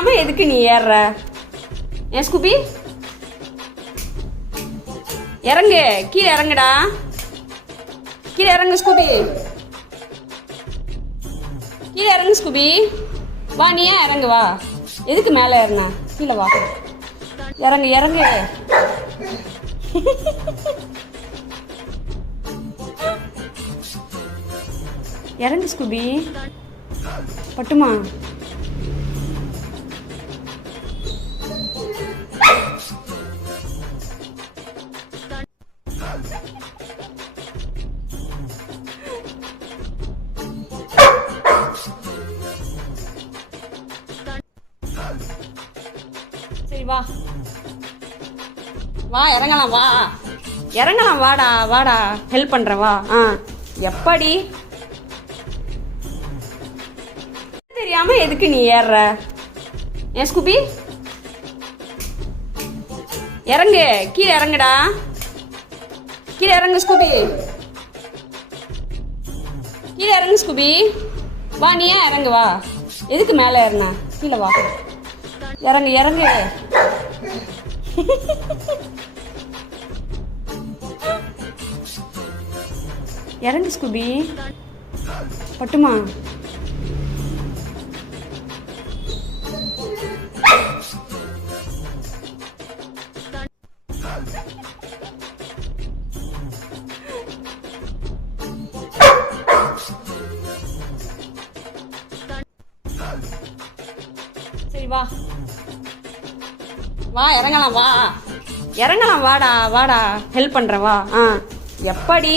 தெரியாம எதுக்கு நீ ஏறுற? ஏன் ஸ்கூபி, இறங்கு, கீழே இறங்குடா, கீழே இறங்கு ஸ்கூபி, கீழே இறங்கு ஸ்கூபி. வா, நீ ஏன் இறங்கு, வா. எதுக்கு மேலே ஏறின? கீழே வா, இறங்கு இறங்கு. இறங்கு ஸ்கூபி. பட்டுமா? சரி வா, வா இறங்கலாம், வா இறங்கலாம், வாடா வாடா, ஹெல்ப் பண்றேன் வா. எப்படி தெரியாம எதுக்கு நீ ஏறுற? ஏன் ஸ்கூபி, இறங்கு, கீழே இறங்குடா, கீழே இறங்கு ஸ்கூபி, கீழே இறங்கு ஸ்கூபி. வா, நீ ஏன் இறங்கு, வா. எதுக்கு மேலே ஏறின? கீழே வா, இறங்கு இறங்கு. இறங்கு ஸ்கூபி. பட்டுமா? சரி வா, வா இறங்கலாம், வா இறங்கலாம், வாடா வாடா, ஹெல்ப் பண்றேன் வா. எப்படி